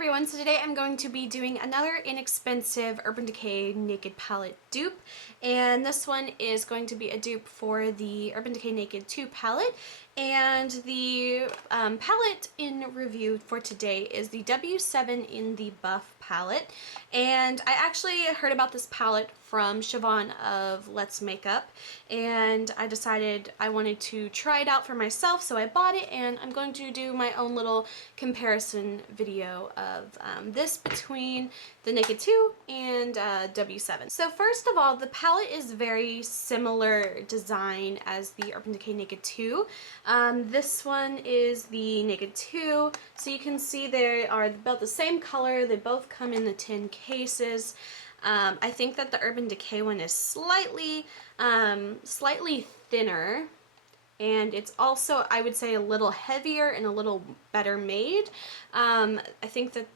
everyone, so today I'm going to be doing another inexpensive Urban Decay Naked palette dupe, and this one is going to be a dupe for the Urban Decay Naked 2 palette, and the palette in review for today is the W7 in the Buff palette. And I actually heard about this palette from Siobhan of Let's Makeup, and I decided I wanted to try it out for myself, so I bought it, and I'm going to do my own little comparison video of this between the Naked 2 and W7. So first of all, the palette is very similar design as the Urban Decay Naked 2. This one is the Naked 2, so you can see they are about the same color. They both come in the tin cases. I think that the Urban Decay one is slightly thinner, and it's also, I would say, a little heavier and a little better made. I think that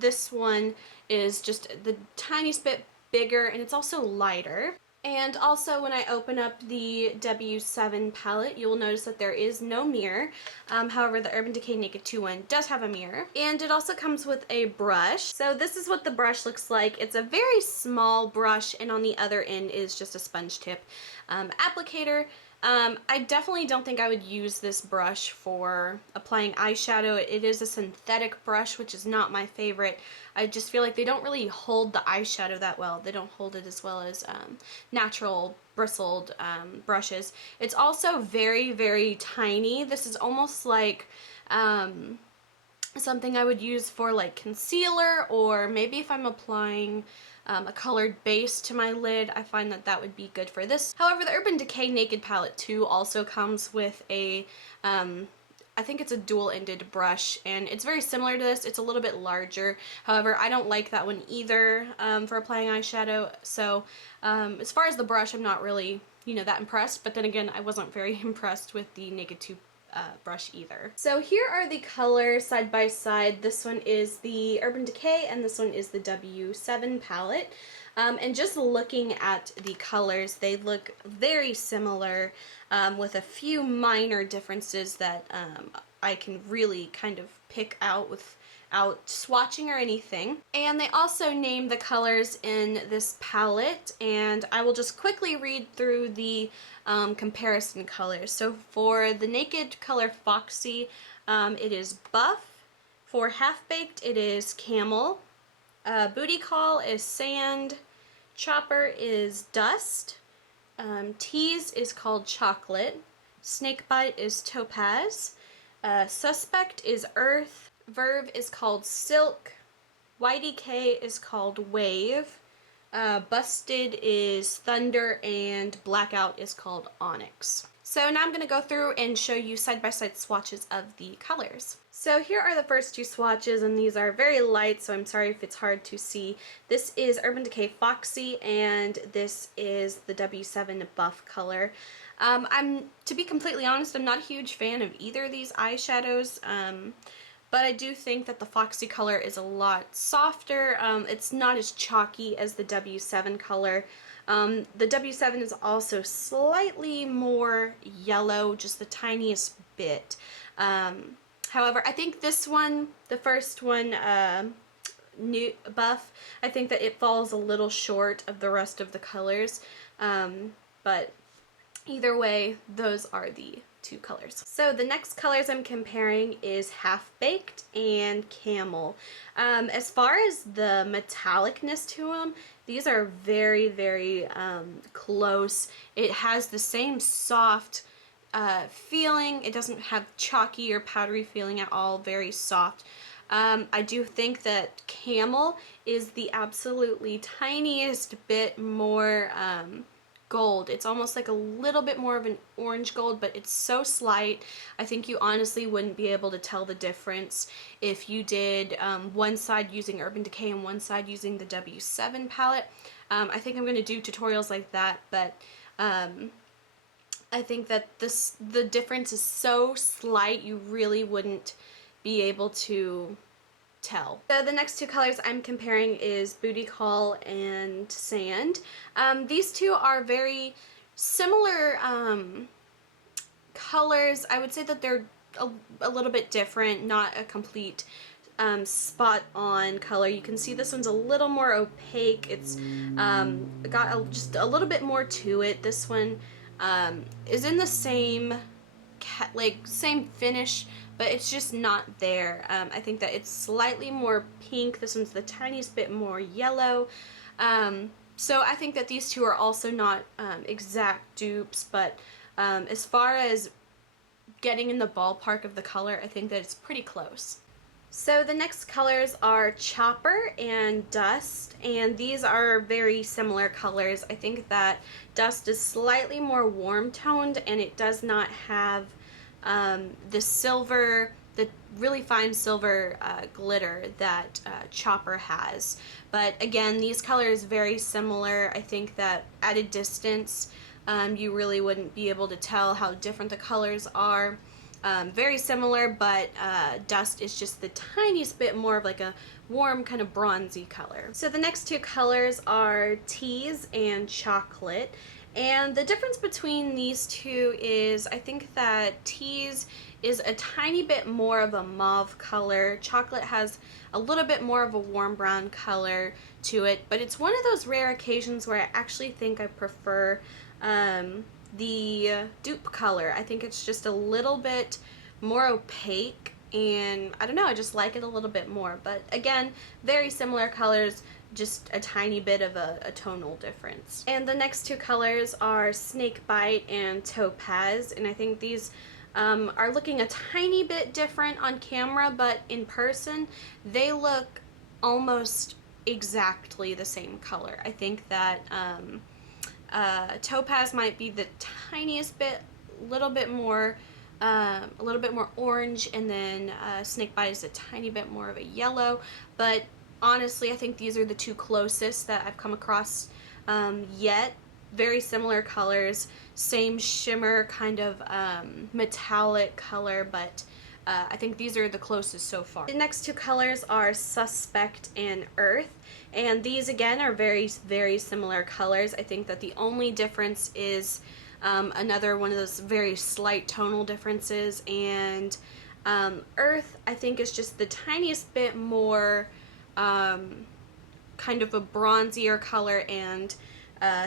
this one is just the tiniest bit bigger, and it's also lighter. And also, when I open up the W7 palette, you will notice that there is no mirror. However, the Urban Decay Naked 2 one does have a mirror. And it also comes with a brush. So this is what the brush looks like. It's a very small brush, and on the other end is just a sponge tip applicator. I definitely don't think I would use this brush for applying eyeshadow. It is a synthetic brush, which is not my favorite. I just feel like they don't really hold the eyeshadow that well. They don't hold it as well as natural bristled brushes. It's also very, very tiny. This is almost like something I would use for like concealer, or maybe if I'm applying a colored base to my lid, I find that that would be good for this. However, the Urban Decay Naked Palette 2 also comes with a, I think it's a dual-ended brush, and it's very similar to this. It's a little bit larger. However, I don't like that one either for applying eyeshadow. So as far as the brush, I'm not really, that impressed. But then again, I wasn't very impressed with the Naked 2 brush either. So here are the colors side by side. This one is the Urban Decay and this one is the W7 palette. And just looking at the colors, they look very similar with a few minor differences that I can really kind of pick out without swatching or anything. And they also name the colors in this palette, and I will just quickly read through the comparison colors. So for the Naked color Foxy, it is Buff. For Half Baked, it is Camel. Booty Call is Sand. Chopper is Dust. Tease is called Chocolate. Snakebite is Topaz. Suspect is Earth. Verve is called Silk. YDK is called Wave. Busted is Thunder, and Blackout is called Onyx. So now I'm going to go through and show you side-by-side swatches of the colors. So here are the first two swatches, and these are very light, so I'm sorry if it's hard to see. This is Urban Decay Foxy, and this is the W7 Buff color. To be completely honest, I'm not a huge fan of either of these eyeshadows. But I do think that the Foxy color is a lot softer. It's not as chalky as the W7 color. The W7 is also slightly more yellow, just the tiniest bit. However, I think this one, the first one, new Buff, I think that it falls a little short of the rest of the colors. But either way, those are the two colors. So the next colors I'm comparing is Half Baked and Camel. As far as the metallicness to them, these are very, very close. It has the same soft feeling. It doesn't have chalky or powdery feeling at all. Very soft. I do think that Camel is the absolutely tiniest bit more gold. It's almost like a little bit more of an orange gold, but it's so slight. I think you honestly wouldn't be able to tell the difference if you did one side using Urban Decay and one side using the W7 palette. I think I'm going to do tutorials like that, but I think that the difference is so slight you really wouldn't be able to tell. So the next two colors I'm comparing is Booty Call and Sand. These two are very similar colors. I would say that they're a little bit different, not a complete spot on color. You can see this one's a little more opaque. It's got just a little bit more to it. This one is in the same same finish, but it's just not there. I think that it's slightly more pink. This one's the tiniest bit more yellow. So I think that these two are also not exact dupes, but as far as getting in the ballpark of the color, I think that it's pretty close. So the next colors are Chopper and Dust, and these are very similar colors. I think that Dust is slightly more warm toned, and it does not have the silver, the really fine silver glitter that Chopper has. But again, these colors very similar. I think that at a distance, you really wouldn't be able to tell how different the colors are. Very similar, but Dust is just the tiniest bit more of like a warm kind of bronzy color. So the next two colors are Tease and Chocolate, and the difference between these two is I think that Tease is a tiny bit more of a mauve color. Chocolate has a little bit more of a warm brown color to it, but it's one of those rare occasions where I actually think I prefer the dupe color. I think it's just a little bit more opaque, and I don't know, I just like it a little bit more. But again, very similar colors, just a tiny bit of a tonal difference. And the next two colors are Snakebite and Topaz, and I think these are looking a tiny bit different on camera, but in person they look almost exactly the same color. I think that Topaz might be the tiniest bit, a little bit more orange, and then Snakebite is a tiny bit more of a yellow. But honestly, I think these are the two closest that I've come across yet. Very similar colors, same shimmer kind of metallic color, but I think these are the closest so far. The next two colors are Suspect and Earth, and these again are very, very similar colors. I think that the only difference is another one of those very slight tonal differences, and Earth I think is just the tiniest bit more kind of a bronzier color, and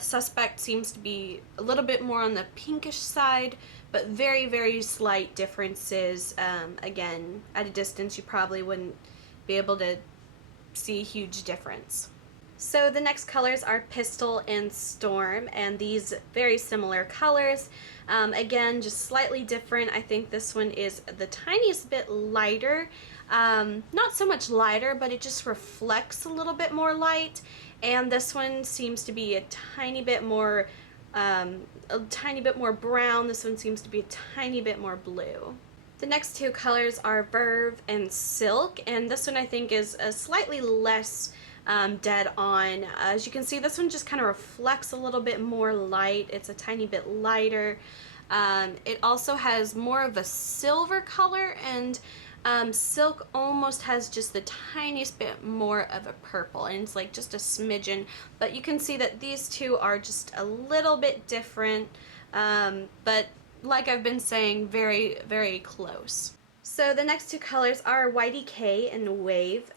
Suspect seems to be a little bit more on the pinkish side, but very, very slight differences. Again, at a distance you probably wouldn't be able to see a huge difference. So the next colors are Pistol and Storm, and these very similar colors. Again, just slightly different. I think this one is the tiniest bit lighter. Not so much lighter, but it just reflects a little bit more light. And this one seems to be a tiny bit more brown. This one seems to be a tiny bit more blue. The next two colors are Verve and Silk, and this one I think is a slightly less dead on. As you can see, this one just kind of reflects a little bit more light. It's a tiny bit lighter. It also has more of a silver color, and Silk almost has just the tiniest bit more of a purple, and it's like just a smidgen, but you can see that these two are just a little bit different, but like I've been saying, very, very close. So the next two colors are YDK and Wave.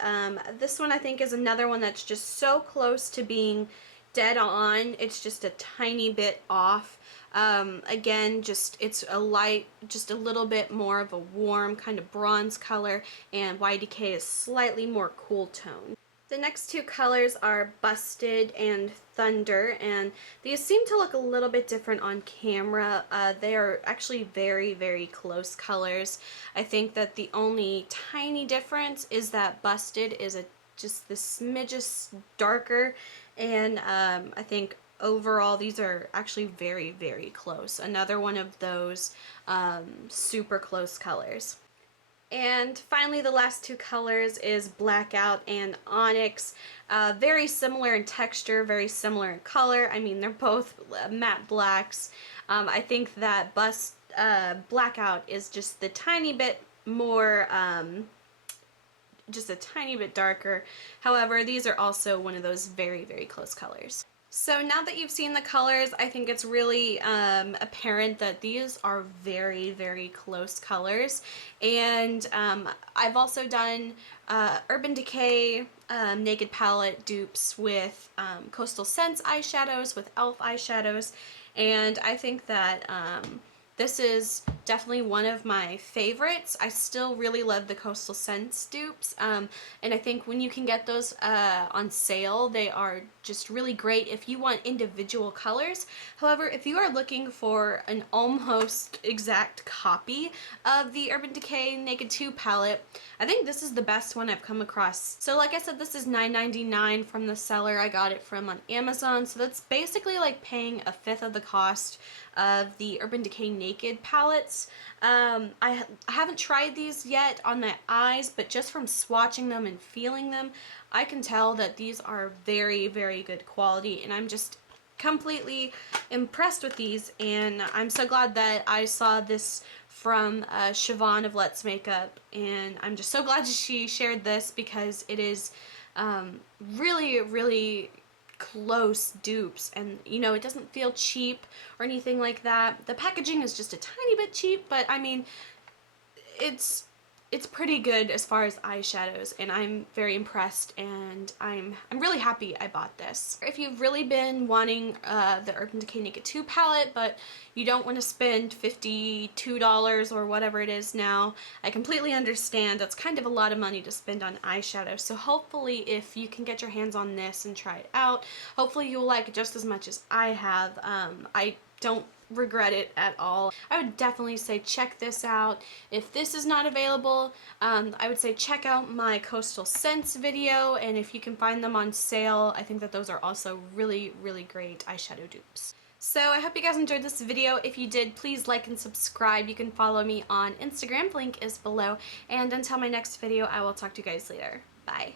This one I think is another one that's just so close to being dead on. It's just a tiny bit off. Again, it's a light, just a little bit more of a warm kind of bronze color, and YDK is slightly more cool tone. The next two colors are Busted and Thunder, and these seem to look a little bit different on camera. They are actually very, very close colors. I think that the only tiny difference is that Busted is just the smidges darker, and I think overall these are actually very, very close. Another one of those super close colors. And finally, the last two colors is Blackout and Onyx. Very similar in texture, very similar in color. I mean, they're both matte blacks. I think that Blackout is just the tiny bit more, just a tiny bit darker. However, these are also one of those very, very close colors. So now that you've seen the colors, I think it's really apparent that these are very, very close colors. And I've also done Urban Decay Naked Palette dupes with Coastal Scents eyeshadows, with e.l.f. eyeshadows, and I think that this is definitely one of my favorites. I still really love the Coastal Scents dupes, and I think when you can get those on sale, they are just really great if you want individual colors. However, if you are looking for an almost exact copy of the Urban Decay Naked 2 palette, I think this is the best one I've come across. So like I said, this is $9.99 from the seller. I got it from on Amazon, so that's basically like paying a fifth of the cost of the Urban Decay Naked palettes. I haven't tried these yet on my eyes, but just from swatching them and feeling them, I can tell that these are very, very good quality, and I'm just completely impressed with these, and I'm so glad that I saw this from Siobhan of Let's Makeup, and I'm just so glad she shared this because it is really, really close dupes, and you know, it doesn't feel cheap or anything like that. The packaging is just a tiny bit cheap, but I mean, it's pretty good as far as eyeshadows, and I'm very impressed, and I'm really happy I bought this. If you've really been wanting the Urban Decay Naked 2 palette, but you don't want to spend $52 or whatever it is now, I completely understand. That's kind of a lot of money to spend on eyeshadow, so hopefully if you can get your hands on this and try it out, hopefully you'll like it just as much as I have. I don't regret it at all. I would definitely say check this out. If this is not available, I would say check out my Coastal Scents video, and if you can find them on sale, I think that those are also really, really great eyeshadow dupes. So I hope you guys enjoyed this video. If you did, please like and subscribe. You can follow me on Instagram, the link is below, and until my next video, I will talk to you guys later. Bye.